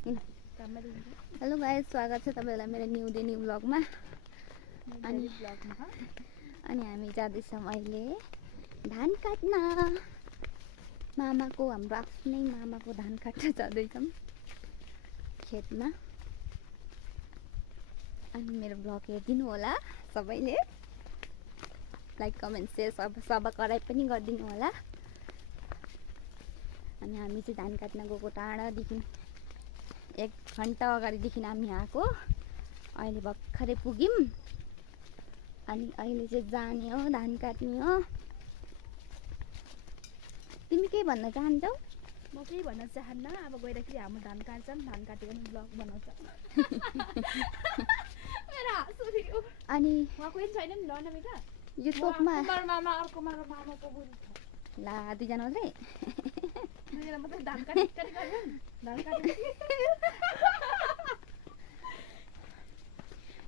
Hello guys, स्वागत छ तपाईहरुलाई मेरो न्यू डे न्यू ब्लगमा। अनि हामी जाँदैछौँ अहिले धान काट्न। मामाको हाम्रो आफ्नै मामाको धान काट्न जाँदैछौँ खेतमा। अनि मेरो ब्लग हेरिदिनु होला सबैले, लाइक कमेन्ट शेयर सब्सक्राइब पनि गरिदिनु होला। अनि हामी चाहिँ धान काट्न गएको टाढादेखि 1 घण्टा अगाडिदेखि हामी आएको, अहिले भर्खरै पुग्यौँ। अनि अहिले चाहिँ जाने हो, धान काट्ने हो। तिमी के भन्न चाहन्छौ? म केही भन्न चाहन्न। अब गइराखेरि हाम्रो धान काट्छौँ, धान काटेको नि ब्लग बनाउँछ। मेरो हाँस उठ्यो। अनि उहाँ कोही छैन नि, ल न बेटा। युट्युबमा मामा अर्को मामाको बुढी छ। ला दुईजना मात्रै? दुईजना मात्रै धान काट्ने गर्छन्। धान काट्ने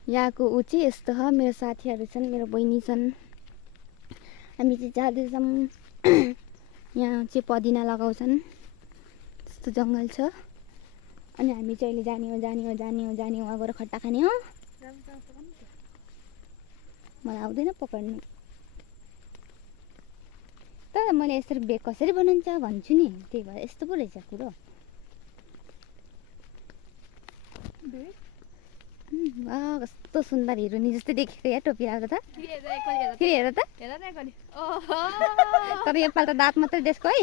यहाँको ऊ चाहिँ यस्तो हो, मेरो साथीहरू छन्, मेरो बहिनी छन्। हामी चाहिँ जाँदैछौँ। यहाँ चाहिँ पदिना लगाउँछन्, त्यस्तो जङ्गल छ। अनि हामी चाहिँ अहिले जाने हो वहाँ गएर खट्टा खाने हो। मलाई आउँदैन पकाउनु, तर मैले यसरी बेग कसरी बनाउँछ भन्छु नि, त्यही भएर यस्तो पो रहेछ कुरो। कस्तो सुन्दर हिरोनी जस्तै देखेको या टोपी लगाएर त। फेरि हेर त, तर योपालि त दाँत मात्रै त्यसको है।